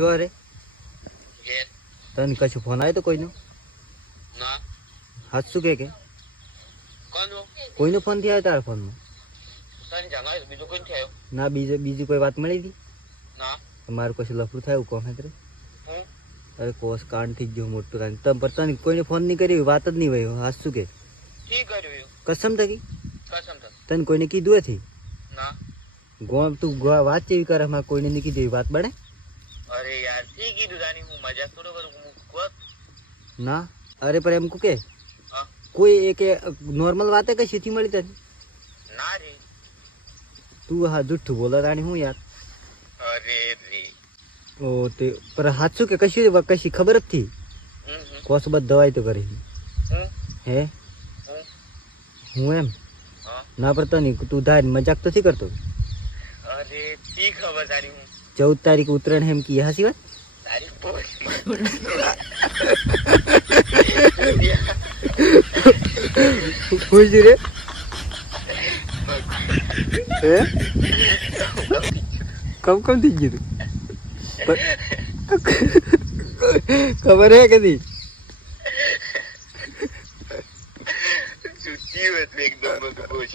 ચો રે ઘેર તને કશું ફોન આવ્યો તો કોઈનો ના હાથ શું કે કોનો કોઈનો ફોન થી આવ્યો તારા ફોનમાં તને જણાવ્યું બીજું કોઈ નથી આવ્યો ના બીજી કોઈ વાત મળી હતી ના મારું કશું લફડું થયું કોમ હેતરે હું અરે કોસ કાંડ થઈ ગયો મોટું કાંડ તમ પર તને કોઈને ફોન નહીં કર્યો વાત જ નહીં વહી હાથ શું કે ઠીક કર્યું કસમ થકી કસમ થકી તને કોઈને કીધું હતી ના ગોમ તું વાત કેવી કરે મારે કોઈને નહીં કીધું એવી વાત બને અરે યાર ઠીક કીધું તાની હું મજાક થોડો કરું હું કોત ના અરે પણ એમ કે હા કોઈ એક નોર્મલ વાતે કઈ સીધી મળી તને ના રે તું હા જુઠ્ઠું બોલો રાણી હું યાર અરે રે ઓ તે પર હાથ શું કે કશી ખબર જ થી કોસ બધ દવાઈ તો કરી હું હે હું હું એમ હા ના પર તને તું ધાર મજાક તો નથી કરતો અરે ઠીક ખબર તારી હું 14 તારીખ ઉત્તરાયણ એમ કી હાસી વાત તારી પોચ ખુશ રે હે કમ થઈ ગયું ખબર હે કદી સુતી એકદમ બધું